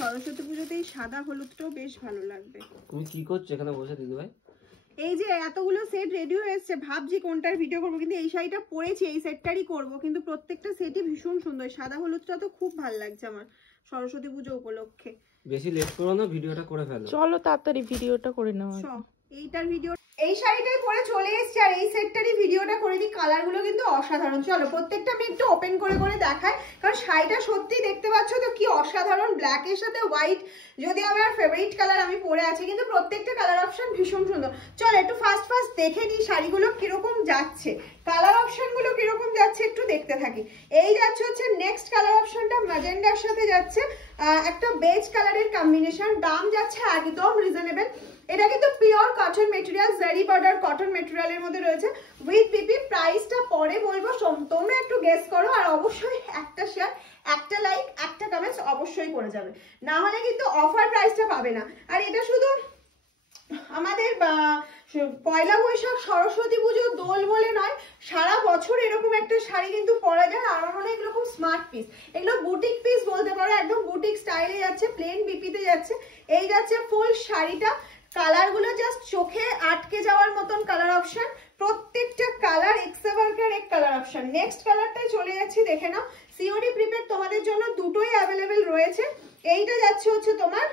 সরস্বতী পুজোতে এই সাদা হলুদটাও বেশ ভালো লাগবে। তুমি কি করছো এখানে বসে দিদি ভাই? এই যে এতগুলো সেট রেডি হয়ে এসছে, ভাবছি কোনটার ভিডিও করবো, কিন্তু এই শাড়িটা পরেছি, এই সেটটারই করবো, কিন্তু প্রত্যেকটা সেটই ভীষণ সুন্দর। সাদা হলুদটা তো খুব ভালো লাগছে আমার সরস্বতী পুজো উপলক্ষে। বেশি লেট করো না, ভিডিওটা করে ফেলো। চলো তাড়াতাড়ি ভিডিওটা করে নাও। এইটার ভিডিও, এই শাড়িটাই পরে চলে এসেছে, আর এই সেটটারই ভিডিওটা করে দিই। কালারগুলো কিন্তু অসাধারণ। চলো প্রত্যেকটা আমি একটু ওপেন করে করে দেখাই, কারণ শাড়িটা সত্যি দেখতে পাচ্ছ তো কি অসাধারণ। ব্ল্যাকের সাথে হোয়াইট, যদি আমার ফেভারিট কালার আমি পরে আছি, কিন্তু প্রত্যেকটা কালার অপশন ভীষণ সুন্দর। চলো একটু ফার্স্ট দেখে নিই শাড়িগুলো কিরকম যাচ্ছে, কালার অপশন গুলো কিরকম যাচ্ছে একটু দেখতে থাকি। এই যাচ্ছে হচ্ছে নেক্সট কালার অপশনটা ম্যাজেন্ডার সাথে যাচ্ছে, একটা বেজ কালারের কম্বিনেশন। দাম যাচ্ছে একদম রিজনেবল। এটা কিন্তু পিওর কটন মেটেরিয়াল, জারি বর্ডার কটন মেটেরিয়ালের মধ্যে রয়েছে উইথ পিপি। প্রাইসটা পরে বলবো, তোমরা একটু গেস করো, আর অবশ্যই একটা শেয়ার, একটা লাইক, একটা কমেন্টস অবশ্যই করে যাবে, না হলে কিন্তু অফার প্রাইসটা পাবে না। আর এটা শুধু আমাদের পয়লা বৈশাখ সরস্বতী পুজো দোল বলে নয়, সারা বছর এরকম একটা শাড়ি কিন্তু পরা যায়। আর অনেক রকম স্মার্ট পিস, এগুলো বুটিক পিস বলতে পারো, একদম বুটিক স্টাইলে যাচ্ছে, প্লেন বিপিতে যাচ্ছে। এই যাচ্ছে ফুল শাড়িটা, কালার গুলো জাস্ট চোখে আটকে যাওয়ার মতন কালার অপশন, প্রত্যেকটা কালার এক্সেভারকার এক কালার অপশন। নেক্সট কালারটাই চলে যাচ্ছি, দেখে নাও। সিওডি প্রিপেড তোমাদের জন্য দুটোই অ্যাভেলেবেল রয়েছে। এইটা যাচ্ছে হচ্ছে তোমার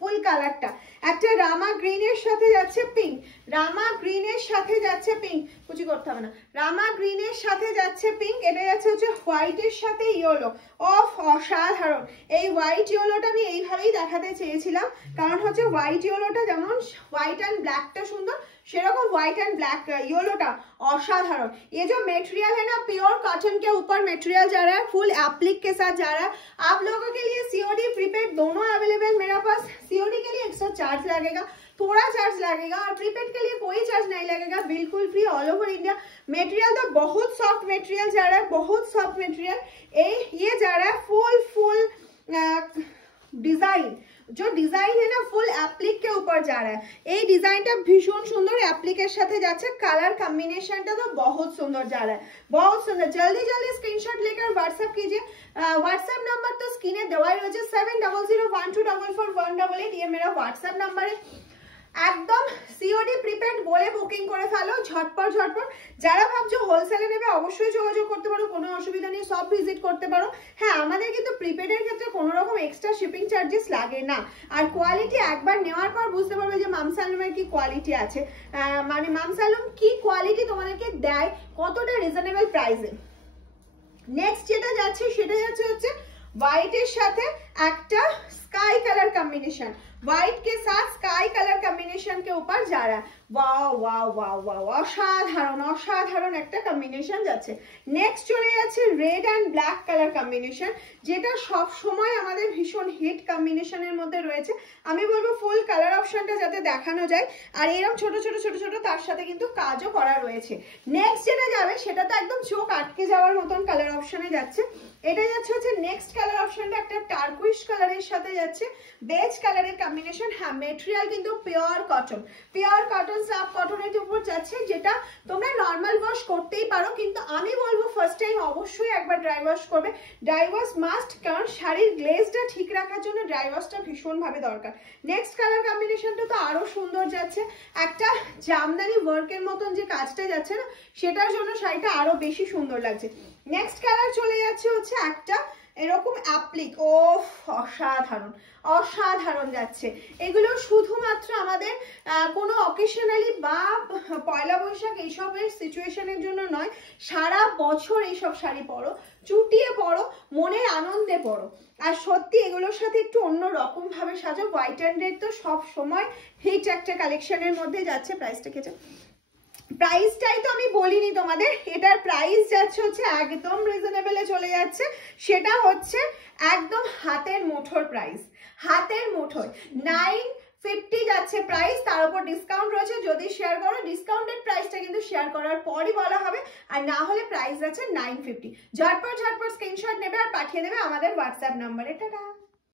ফুল কালারটা, একটা রামা গ্রিনের সাথে যাচ্ছে পিঙ্ক, রামা গ্রিনের সাথে যাচ্ছে পিঙ্ক, কুচি করতে হবে না, রামা গ্রিনের সাথে যাচ্ছে পিঙ্ক। এটা যাচ্ছে হচ্ছে হোয়াইটের সাথে ইয়েলো। অফ অসাধারণ। এই হোয়াইট ইয়েলোটা আমি এইভাবেই দেখাতে চেয়েছিলাম, কারণ হচ্ছে হোয়াইট ইয়েলোটা যেমন হোয়াইট অ্যান্ড ब्लैकটা সুন্দর, সেরকम व्हाइट एंड ब्लैक येलोटा असाधारण। ये जो मटेरियल है ना, प्योर कॉटन के ऊपर मटेरियल जा रहा है, फुल एप्लिक के साथ जा रहा है। आप लोगों के लिए सीओडी प्रीपेड दोनों अवेलेबल मेरे पास। सीओडी के लिए एक्स्ट्रा चार्ज लगेगा, थोड़ा चार्ज लगेगा, और प्रीपेड के लिए कोई चार्ज नहीं लगेगा, बिल्कुल free all over India. Material तो बहुत सॉफ्ट मटेरियल जा रहा है, बहुत सॉफ्ट मटेरियल। ये जा रहा है फुल डिजाइन, जो डिजाइन है ना फुल एप्लिक के ऊपर जा रहा है। ये डिजाइनটা ভীষণ সুন্দর, এপ্লিকের সাথে যাচ্ছে, কালার কম্বিনেশনটা তো बहुत सुंदर जा रहा है, बहुत सुंदर। जल्दी जल्दी स्क्रीनशॉट लेकर व्हाट्सएप कीजिए। व्हाट्सएप नंबर तो स्क्रीने देवा ही रয়েছে 7001244188। ये मेरा व्हाट्सएप नंबर है। একদম সিওডি প্রিপেড বলে বুকিং করে ফেলো ঝটপট ঝটপট। যারা ভাবছো হোলসেলে নেবে অবশ্যই যোগাযোগ করতে পারো, কোনো অসুবিধা নেই, সব ভিজিট করতে পারো। হ্যাঁ, আমাদের কিন্তু প্রিপেডের ক্ষেত্রে কোনো রকম এক্সট্রা শিপিং চার্জেস লাগে না। আর কোয়ালিটি একবার নেওয়ার পর বুঝতে পারবে যে মামসালুমের কি কোয়ালিটি আছে, মানে মামসালুম কি কোয়ালিটি তোমাদেরকে দেয়, কতটা রিজনেবল প্রাইসে। নেক্সট যেটা যাচ্ছে সেটা যাচ্ছে হচ্ছে হোয়াইটের সাথে একটা स्काई कलर कॉम्बिनेशन, व्हाइट के साथ स्काई कलर कॉम्बिनेशन के ऊपर जा रहा है। वाओ वाओ वाओ वाओ, असाधारण असाधारण একটা কম্বিনেশন যাচ্ছে। নেক্সট চলে যাচ্ছে red and black colour combination, যেটা সব সময় আমাদের ভীষণ হিট কম্বিনেশনের মধ্যে রয়েছে। আমি বলবো ফুল কালার অপশনটা যাতে দেখানো যায়, আর এরকম ছোট ছোট ছোট ছোট তার সাথে কিন্তু কাজও করা রয়েছে। নেক্সট যেটা যাবে সেটা তো একদম চোখ আটকে যাওয়ার মতন কালার অপশনে যাচ্ছে। এটা যাচ্ছে হচ্ছে নেক্সট কালার অপশনটা একটা টার্কুইশ কালারের সাথে যাচ্ছে, বেজ কালারের কম্বিনেশন। হ্যাঁ, মেটেরিয়াল কিন্তু পিওর কটন সাফ কটনের উপর যাচ্ছে, যেটা তোমরা নর্মাল ওয়াশ করতেই পারো, কিন্তু আমি বলবো ফার্স্ট টাইম অবশ্যই একবার ড্রাই ওয়াশ করবে। ড্রাই ওয়াশ মাস্ট, কারণ শাড়ির গ্লেজটা ঠিক রাখার জন্য ড্রাই ওয়াশটা ভীষণ ভাবে দরকার। নেক্সট কালার কম্বিনেশনটা তো আরো সুন্দর যাচ্ছে, একটা জামদানি ওয়ার্কের মতন যে কাজটা যাচ্ছে না, সেটার জন্য শাড়িটা আরো বেশি সুন্দর লাগছে। নেক্সট কালার চলে যাচ্ছে হচ্ছে একটা এরকম অ্যাপ্লিক। ও অসাধারণ অসাধারণ যাচ্ছে। এগুলো শুধুমাত্র আমাদের কোনো অকেশনালি বা পয়লা বৈশাখ এইসবের সিচুয়েশনের জন্য নয়, সারা বছর এইসব শাড়ি পরো, চুটিয়ে পরো, মনের আনন্দে পরো। আর সত্যি এগুলোর সাথে একটু অন্য রকম ভাবে সাজো। হোয়াইট অ্যান্ড রেড তো সব সময় হিট একটা কালেকশনের মধ্যে যাচ্ছে। প্রাইসটা কেটে প্রাইসটাই তো আমি বলিনি তোমাদের, এটার প্রাইস যাচ্ছে হচ্ছে একদম রিজনেবলে চলে যাচ্ছে। সেটা হচ্ছে একদম হাতের মুঠোর প্রাইস, হাতের মুঠোয় 950 যাচ্ছে প্রাইস, তার উপর ডিসকাউন্ট রয়েছে। যদি শেয়ার করো, ডিসকাউন্টেড প্রাইসটা কিন্তু শেয়ার করার পরই বলা হবে, আর না হলে প্রাইস আছে 950। ঝটপট ঝটপট স্ক্রিনশট নেবে আর পাঠিয়ে দেবে আমাদের হোয়াটসঅ্যাপ নাম্বারে। টাটা।